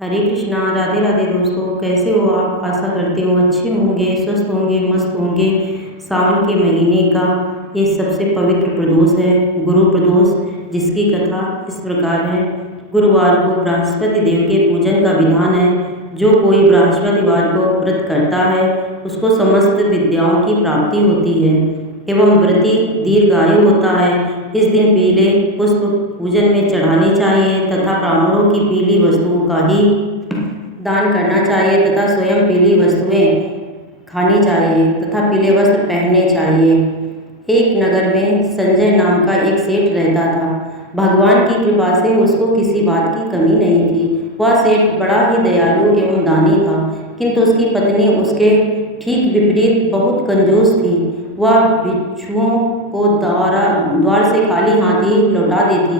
हरे कृष्णा। राधे राधे दोस्तों, कैसे हो आप? आशा करती हूँ अच्छे होंगे, स्वस्थ होंगे, मस्त होंगे। सावन के महीने का ये सबसे पवित्र प्रदोष है, गुरु प्रदोष, जिसकी कथा इस प्रकार है। गुरुवार को बृहस्पति देव के पूजन का विधान है। जो कोई बृहस्पतिवार को व्रत करता है उसको समस्त विद्याओं की प्राप्ति होती है एवं व्रती दीर्घायु होता है। इस दिन पीले पुष्प पूजन में चढ़ाने चाहिए तथा ब्राह्मणों की पीली वस्तुओं का ही दान करना चाहिए तथा स्वयं पीली वस्तुएं खानी चाहिए तथा पीले वस्त्र पहनने चाहिए। एक नगर में संजय नाम का एक सेठ रहता था। भगवान की कृपा से उसको किसी बात की कमी नहीं थी। वह सेठ बड़ा ही दयालु एवं दानी था, किंतु उसकी पत्नी उसके ठीक विपरीत बहुत कंजूस थी। वह भिक्षुओं को द्वार से खाली हाथ ही लौटा देती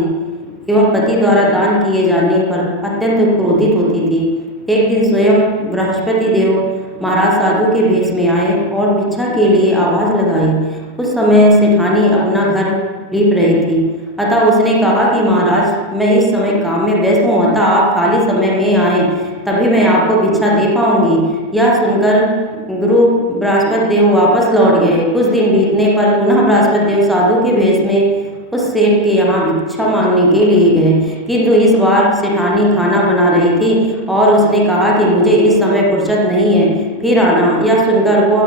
एवं पति द्वारा दान किए जाने पर अत्यंत क्रोधित होती थी। एक दिन स्वयं बृहस्पति देव महाराज साधु के भेष में आए और भिक्षा के लिए आवाज़ लगाई। उस समय सेठानी अपना घर लीप रही थी, अतः उसने कहा कि महाराज, मैं इस समय काम में व्यस्त हूँ, अतः आप खाली समय में आए तभी मैं आपको भिक्षा दे पाऊंगी। यह सुनकर गुरु बृहस्पति देव वापस लौट गए। कुछ दिन बीतने पर पुनः बृहस्पति देव साधु के भेष में उस सेठ के यहाँ भिक्षा मांगने के लिए गए, किंतु इस बार सेठानी खाना बना रही थी और उसने कहा कि मुझे इस समय फुर्सत नहीं है, फिर आना। यह सुनकर वह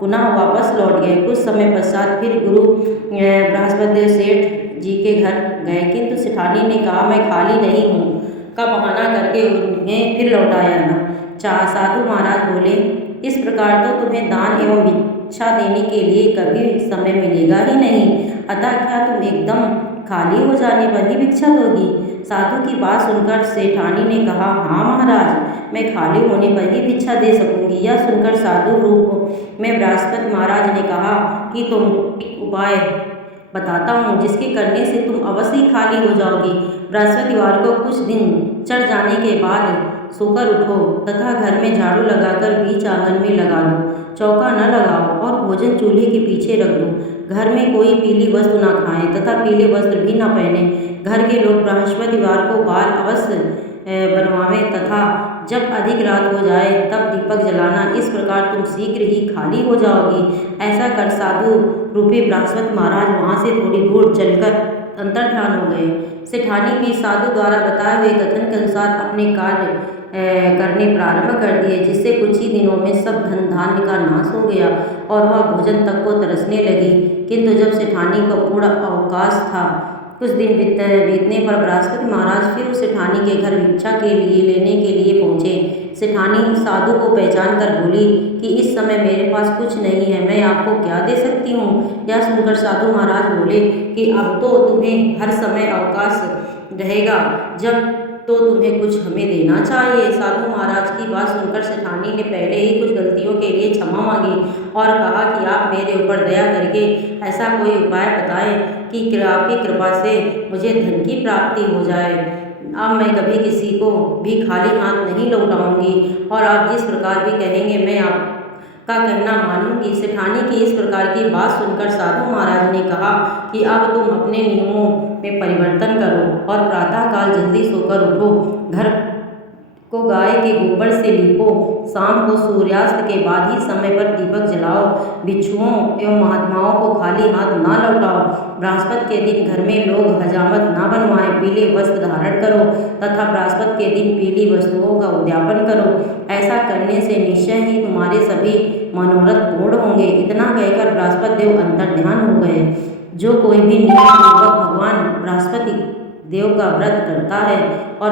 पुनः वापस लौट गए। कुछ समय पश्चात फिर गुरु बृहस्पति देव सेठ जी के घर गए, किंतु सेठानी ने कहा मैं खाली नहीं हूँ का बहाना करके उन्हें फिर लौटाया ना। साधु महाराज बोले, इस प्रकार तो तुम्हें दान एवं भिक्षा देने के लिए कभी समय मिलेगा ही नहीं, अतः क्या तुम एकदम खाली हो जाने पर ही भिक्षा दोगी? साधु की बात सुनकर सेठानी ने कहा, हाँ महाराज, मैं खाली होने पर ही भिक्षा दे सकूंगी। यह सुनकर साधु रूप में बृहस्पति महाराज ने कहा कि तुम एक उपाय बताता हूँ जिसके करने से तुम अवश्य ही खाली हो जाओगी। बृहस्पतिवार को कुछ दिन चढ़ जाने के बाद सोकर उठो तथा घर में झाड़ू लगाकर बीच आंगन में लगा दो। चौका न लगाओ और भोजन चूल्हे के पीछे रख दो। घर में कोई पीली वस्तु न खाएं तथा पीले वस्त्र भी न पहने। घर के लोग बृहस्पतिवार को बाल अवश्य बनवावें तथा जब अधिक रात हो जाए तब दीपक जलाना। इस प्रकार तुम शीघ्र ही खाली हो जाओगी। ऐसा कर साधु रूपी बृहस्पति महाराज वहाँ से थोड़ी दूर चलकर अंतर्ध्यान हो गए। सेठानी भी साधु द्वारा बताए हुए कथन के अनुसार अपने कार्य करने प्रारंभ कर दिए, जिससे कुछ ही दिनों में सब धन धान्य का नाश हो गया और वह भोजन तक को तरसने लगी। किंतु जब सेठानी को पूर्ण अवकाश था, कुछ दिन बीतने पर बृहस्पति महाराज फिर उस सेठानी के घर भिक्षा के लिए लेने के लिए पहुँचे। सेठानी साधु को पहचान कर बोली कि इस समय मेरे पास कुछ नहीं है, मैं आपको क्या दे सकती हूँ? यह सुनकर साधु महाराज बोले कि अब तो तुम्हें हर समय अवकाश रहेगा, जब तो तुम्हें कुछ हमें देना चाहिए। साधु महाराज की बात सुनकर सेठानी ने पहले ही कुछ गलतियों के लिए क्षमा मांगी और कहा कि आप मेरे ऊपर दया करके ऐसा कोई उपाय बताएं कि आपकी कृपा से मुझे धन की प्राप्ति हो जाए। अब मैं कभी किसी को भी खाली हाथ नहीं लौटाऊंगी और आप जिस प्रकार भी कहेंगे मैं आपका कहना मानूंगी। सेठानी की इस प्रकार की बात सुनकर साधु महाराज ने कहा कि अब तुम अपने नियमों में परिवर्तन करो और प्रातःकाल जल्दी सोकर उठो, घर को गाय के गोबर से लीपो, शाम को सूर्यास्त के बाद ही समय पर दीपक जलाओ, भिक्षुओं एवं महात्माओं को खाली हाथ ना लौटाओ। बृहस्पति के दिन घर में लोग हजामत ना बनवाएं, पीले वस्त्र धारण करो तथा बृहस्पति के दिन पीली वस्तुओं का उद्यापन करो। ऐसा करने से निश्चय ही तुम्हारे सभी मनोरथ पूर्ण होंगे। इतना कहकर बृहस्पति देव अंतर्ध्यान हो गए। जो कोई भी नियमपूर्वक भगवान बृहस्पति देव का व्रत करता है और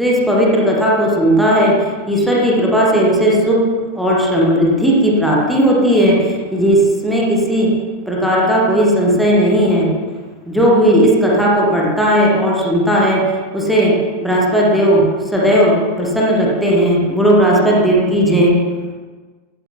इस पवित्र कथा को सुनता है, ईश्वर की कृपा से उसे सुख और समृद्धि की प्राप्ति होती है, जिसमें किसी प्रकार का कोई संशय नहीं है। जो भी इस कथा को पढ़ता है और सुनता है उसे बृहस्पति देव सदैव प्रसन्न रखते हैं। बोलो बृहस्पति देव की जय।